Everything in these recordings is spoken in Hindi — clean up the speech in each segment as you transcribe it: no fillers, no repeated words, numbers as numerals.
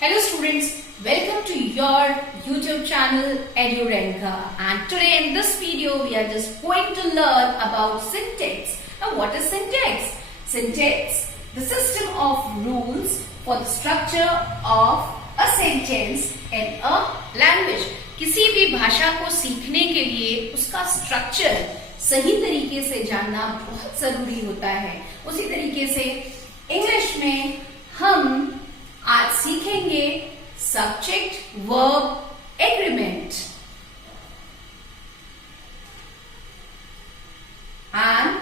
Hello students, welcome to your YouTube channel EduRenka, and today in this video we are just going to learn about syntax. Now what is syntax? Syntax, the system of rules for the structure of a sentence in a language. किसी भी भाषा को सीखने के लिए उसका स्ट्रक्चर सही तरीके से जानना बहुत जरूरी होता है। उसी तरीके से इंग्लिश में हम आज सीखेंगे subject verb agreement and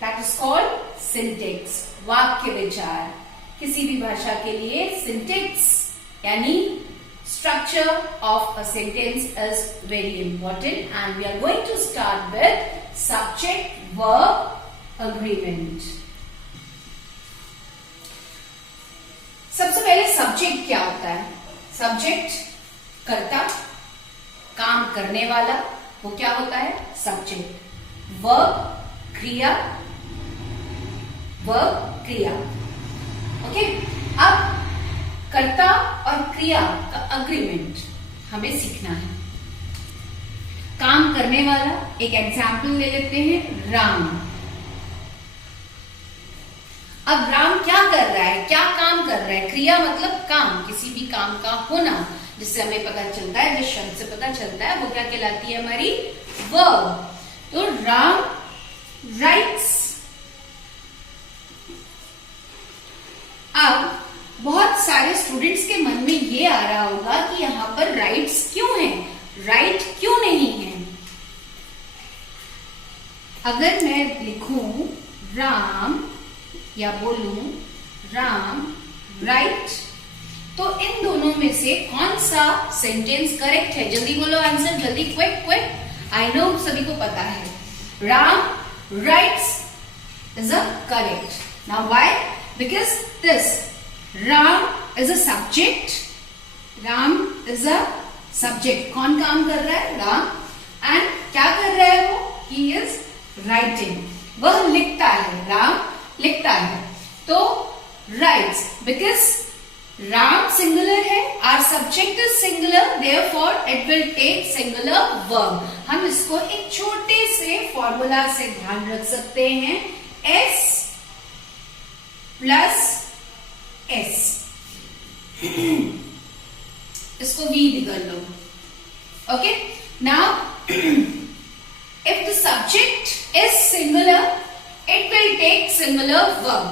that is called syntax. वाक्य विचार। किसी भी भाषा के लिए सिंटेक्स यानी structure of a sentence is very important, and we are going to start with subject verb agreement. सबसे पहले सब्जेक्ट क्या होता है? सब्जेक्ट कर्ता, काम करने वाला, वो क्या होता है? सब्जेक्ट। वर्ब क्रिया, वर्ब क्रिया। ओके, अब कर्ता और क्रिया का अग्रीमेंट हमें सीखना है। काम करने वाला, एक एग्जाम्पल ले लेते हैं, राम। अब राम क्या कर रहा है? क्या काम कर रहा है? क्रिया मतलब काम, किसी भी काम का होना, जिससे हमें पता चलता है, जिस शब्द से पता चलता है वो क्या कहलाती है? हमारी वर्ब। तो राम राइट्स। अब बहुत सारे स्टूडेंट्स के मन में ये आ रहा होगा कि यहां पर राइट्स क्यों है, राइट क्यों नहीं है? अगर मैं लिखूं राम या बोलूं राम राइट, तो इन दोनों में से कौन सा सेंटेंस करेक्ट है? जल्दी बोलो आंसर, जल्दी, क्विक क्विक। आई नो सभी को पता है, Ram rights is a correct. Now why? Because this Ram is a subject. Ram is a subject. कौन काम कर रहा है? राम। एंड क्या कर रहा है वो? He is writing. वह लिखता है, राम लिखता है। तो writes, because राम सिंगुलर है, our subject is singular, therefore it will take singular verb. हम इसको एक छोटे से फॉर्मूला से ध्यान रख सकते हैं, S प्लस S। इसको V भी कर लो। Okay, now if the subject is singular it will take singular verb.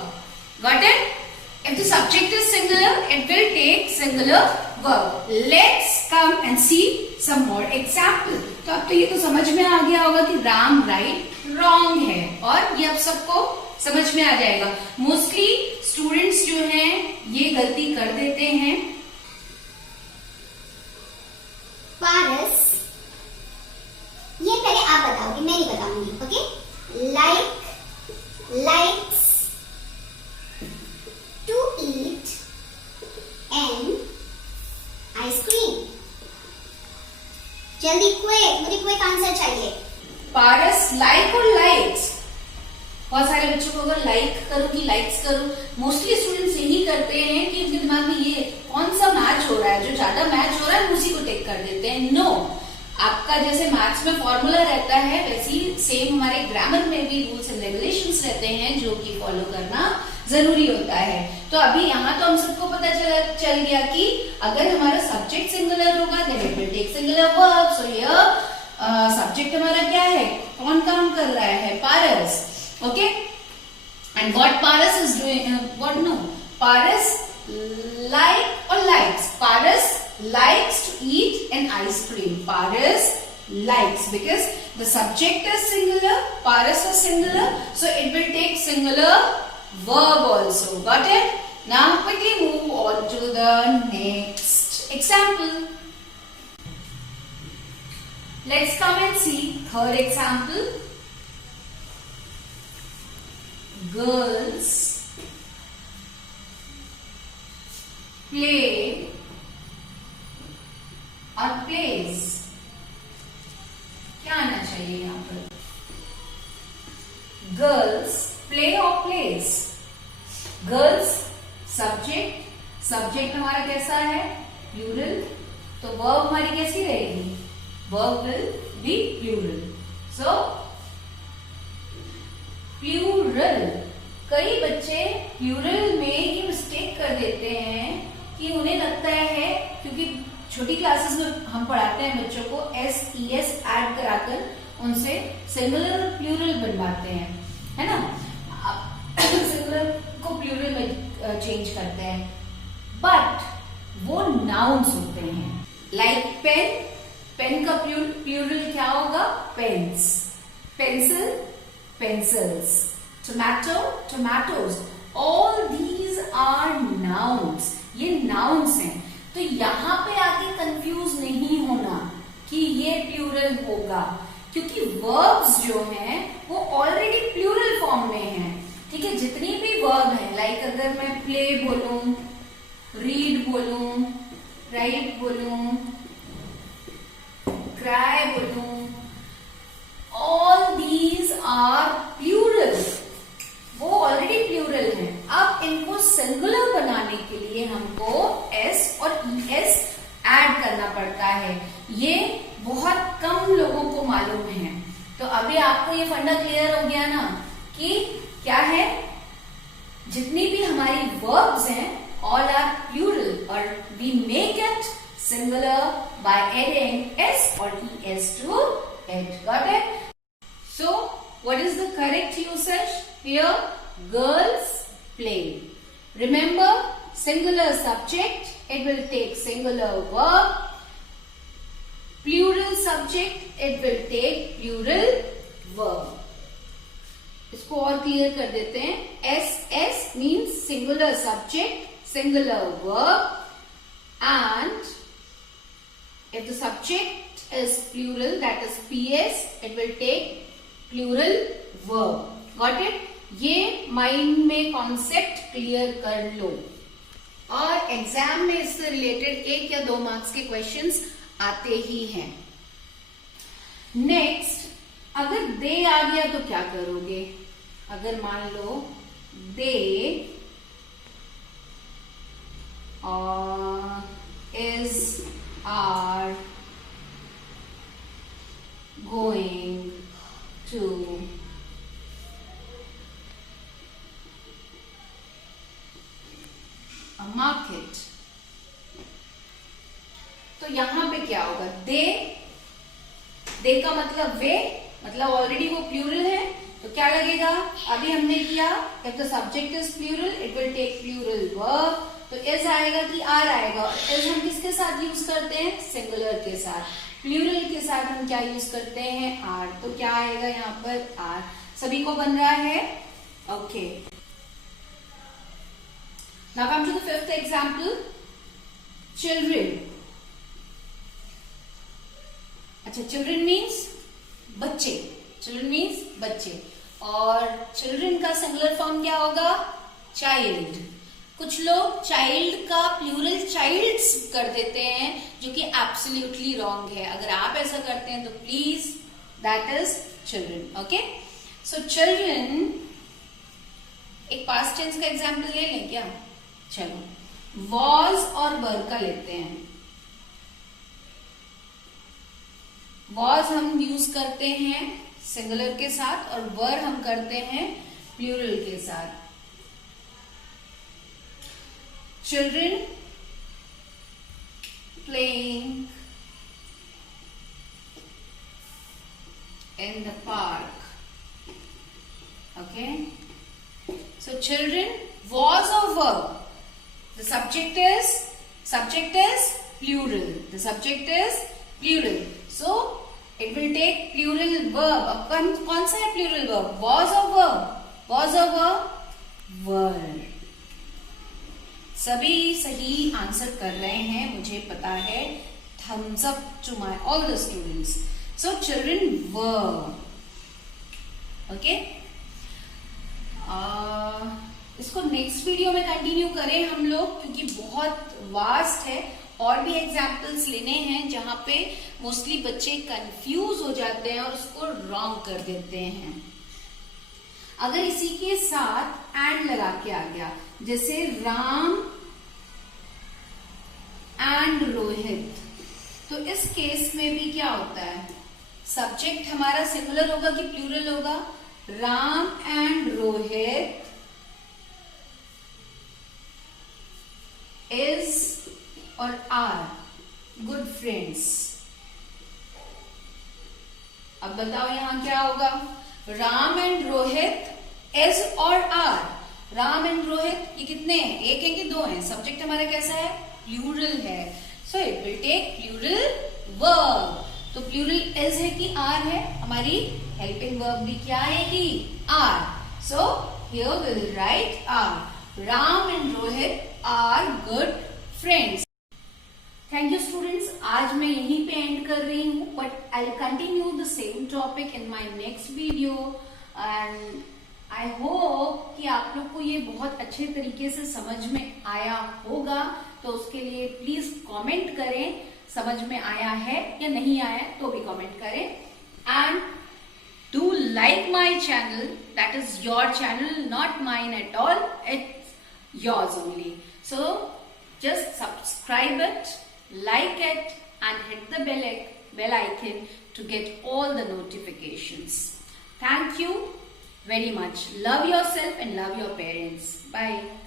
Got it? If the subject is singular it will take singular verb. Let's come and see some more example. तो अब तो ये तो समझ में आ गया होगा कि राम राइट रॉन्ग है, और ये अब सबको समझ में आ जाएगा। मोस्टली स्टूडेंट्स जो हैं ये गलती कर देते हैं। पारस, ये पहले आप बताओगे, मैं नहीं बताऊंगी। Okay, likes to eat an ice cream. जल्दी, क्विक, मुझे क्विक आंसर चाहिए। पारस लाइक और लाइक्स। बहुत सारे बच्चों को अगर लाइक करूंगी, लाइक्स करूं, मोस्टली स्टूडेंट्स यही करते हैं कि उनके दिमाग में ये कौन सा मैच हो रहा है, जो ज्यादा मैच हो रहा है उसी को टेक कर देते हैं। नो, आपका जैसे मैथ्स में फॉर्मूला रहता है वैसे ही सेम हमारे ग्रामर में भी रूल्स एंड रेगुलेशंस रहते हैं जो कि फॉलो करना जरूरी होता है। तो अभी यहाँ तो हम सबको पता चल गया कि अगर हमारा सब्जेक्ट सिंगुलर होगा then it will take singular verb. So here subject हमारा क्या है? कौन काम कर रहा है? पारस। Okay, and what Paras is doing? What no? Paras like or likes? Paras likes to eat an ice cream. Paras likes because the subject is singular, Paras is singular, so it will take singular verb also. Got it? Now quickly move on to the next example. Let's come and see third example. Girls play और plays। क्या आना चाहिए यहाँ पर? Girls play or plays। Girls subject, subject हमारा कैसा है, प्लूरल, तो वर्ब हमारी कैसी रहेगी, verb will be plural. So plural, कई बच्चे प्लूरल में ये मिस्टेक कर देते हैं कि उन्हें लगता है, क्योंकि छोटी क्लासेस में हम पढ़ाते हैं बच्चों को SES ऐड कराकर उनसे सिंगुलर प्लूरल बनवाते हैं, है ना, सिंगुलर को प्लूरल में चेंज करते हैं, बट वो नाउन्स होते हैं। लाइक पेन, पेन का प्लूरल क्या होगा, pens, pencil, pencils, tomato, tomatoes, all these are nouns, ये नाउन्स हैं। तो यहाँ पे आके कंफ्यूज नहीं होना कि ये प्लूरल होगा, क्योंकि वर्ब्स जो हैं वो ऑलरेडी प्लूरल फॉर्म में हैं, ठीक है। जितनी भी वर्ब है, लाइक अगर मैं प्ले बोलूं, रीड बोलूं, राइट बोलूं, क्राई बोलूं, ऑल दीज आर प्लूरल, वो ऑलरेडी प्लूरल है। अब इनको सिंगुलर बनाने के लिए हमको S और ES ऐड करना पड़ता है, ये बहुत कम लोगों को मालूम है। तो अभी आपको ये फंडा क्लियर हो गया ना कि क्या है, जितनी भी हमारी वर्ब्स हैं ऑल आर प्लूरल और we make it singular by adding S और ES to it. Got it? So what is the correct usage here? Girls play. Remember, singular subject, it will take singular verb. Plural subject, it will take plural verb. इसको और क्लियर कर देते हैं। SS means singular subject, singular verb, and if the subject is plural, that is PS, it will take plural verb. Got it? ये माइंड में कॉन्सेप्ट क्लियर कर लो, और एग्जाम में इससे रिलेटेड 1 या 2 मार्क्स के क्वेश्चंस आते ही हैं। नेक्स्ट, अगर दे आ गया तो क्या करोगे? अगर मान लो they is are going to market, तो यहां पे क्या होगा, दे का मतलब वे, मतलब ऑलरेडी वो प्लूरल है, तो क्या लगेगा, अभी हमने किया, if the subject is plural it will take plural verb, तो इज आएगा कि आर आएगा, और इज हम किसके साथ यूज करते हैं, सिंगुलर के साथ। प्लूरल के साथ हम क्या यूज करते हैं, आर, तो क्या आएगा यहाँ पर, आर। सभी को बन रहा है, okay. Now come to the 5th example, children. अच्छा, children means बच्चे, children means बच्चे, और children का सिंगुलर फॉर्म क्या होगा, child। कुछ लोग child का प्लूरल childs कर देते हैं, जो कि एब्सोल्युटली रॉन्ग है। अगर आप ऐसा करते हैं तो please, that is children, okay. So children, एक पास्ट टेंस का एग्जाम्पल ले लें क्या, चलो वॉज और वर का लेते हैं। वॉज हम यूज करते हैं सिंगुलर के साथ, और वर हम करते हैं प्लूरल के साथ। Children playing in the park, okay. So children, was or verb? The subject is plural. The subject is plural. So it will take plural verb. अब कौन सा है plural verb? Was or verb? Was or verb? Were. सभी सही आंसर कर रहे हैं, मुझे पता है। Thumbs up to all the students. So children were. Okay? इसको नेक्स्ट वीडियो में कंटिन्यू करें हम लोग, क्योंकि बहुत वास्ट है, और भी एग्जाम्पल्स लेने हैं जहां पे मोस्टली बच्चे कंफ्यूज हो जाते हैं और उसको रॉन्ग कर देते हैं। अगर इसी के साथ एंड लगा के आ गया, जैसे राम एंड रोहित। तो इस केस में भी क्या होता है, सब्जेक्ट हमारा सिंगुलर होगा कि प्लूरल होगा? राम एंड रोहित इज और आर गुड फ्रेंड्स। अब बताओ यहां क्या होगा? राम एंड रोहित इज और आर। राम एंड रोहित ये कितने हैं? एक है कि दो हैं? सब्जेक्ट हमारा कैसा है? प्लूरल है, so it will take plural verb. तो प्लूरल इज है कि आर है? हमारी हेल्पिंग वर्ब भी क्या आएगी? Are. So here we will write are. Ram and Rohit are good friends. Thank you students, आज मैं यहीं पे एंड कर रही हूँ, but I continue the same topic in my next video and I hope कि आप लोग को ये बहुत अच्छे तरीके से समझ में आया होगा। तो उसके लिए प्लीज कमेंट करें, समझ में आया है या नहीं आया तो भी कमेंट करें। And do like my channel, that is your channel, not mine at all, it's yours only. So just subscribe it, like it and hit the bell icon to get all the notifications. Thank you very much. Love yourself and love your parents. Bye.